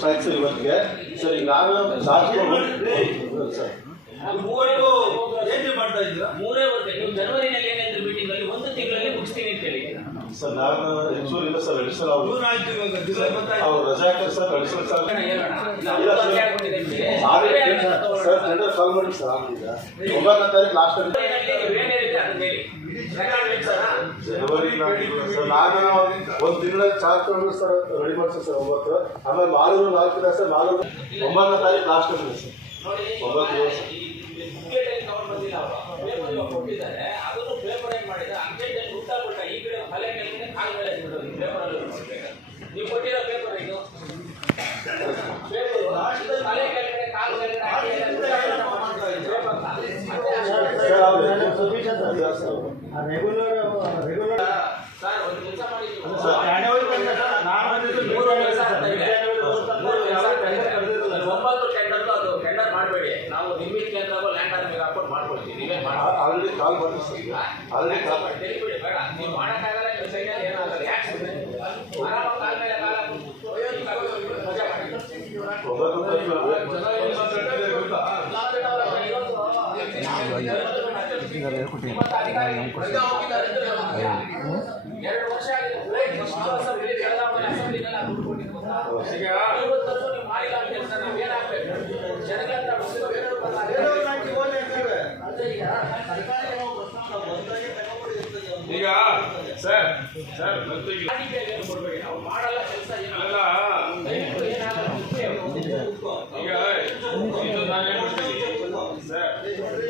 Sir ಇವತ್ತಿಗೆ sir ಈಗ ನಾವೇ ಸಾಧಿಸ್ಕೊಂಡು ಸರ್ ತಿಂಗಳಲ್ಲಿ ಮುಗಿಸ್ತೀನಿ ಅಂತ ಸರ್ ನಾನು ಇಲ್ಲ ಸರ್ ಅಡಿಷನಲ್ ಅವರು ಆಯ್ತು ಇವಾಗ ಜುಲೈ ಗೊತ್ತಾಯ್ತು. ಅವ್ರು ರಜಾ ಹಾಕಿ ಸರ್ ಸರ್. ಇಲ್ಲ ಸರ್. ಸರ್. ಟೆಂಡರ್ ಕಾಲ್ ಮಾಡಿ ಸರ್ ಒಂಬತ್ತನೇ ತಾರೀಕು ಲಾಸ್ಟ್ ಇಡ್ಸೋಣ? ಜನವರಿ ಸರ್. ನಾನು ಒಂದು ತಿಂಗಳ ಚಾರ್ಜ್ ತಗೊಂಡು ಸರ್ ರೆಡಿ ಮಾಡ್ತೀನಿ ಸರ್ ಒಂಬತ್ತು. ಆಮೇಲೆ ಮಾಲೂರು ನಾಲ್ಕು ಇದೆ ಸರ್ ಮಾಲೂರು. ಒಂಬತ್ತನೇ ತಾರೀಕು ಲಾಸ್ಟ್ ಅಲ್ಲಿ ಸರ್. ಒಂಬತ್ತು ಒಂಬತ್ತು ಅದು ಮಾಡಬೇಡಿ ನಾವು ನಿಮ್ಮಿನ ಕೇಂದ್ರಗೂ ಲ್ಯಾಂಡ್ ಆರ್ಮಿಗೆ ಹಾಕೊಂಡು ಮಾಡ್ಕೊಳ್ತೀವಿ ನೀವೇ ಮಾಡಿ ಕಾಲ್ ಸರ್ ಆಲ್ರೆಡಿ ಕಾಲ್ ತಿಳಿಬಿಡಿ ಬೇಡ ನೀವು ಮಾಡಕ್ಕಾಗಲ್ಲ ನೀವು ಯಾಕೆ ಕಾಲ ಮೇಲೆ ಕಾಲ ಮಜಾ ಈಗ ಸರ್ ಸರ್ ಮಾಡಲ್ಲ ಕೆಲಸ ಅಲ್ಲ ಈಗ ಇದು ಸರ್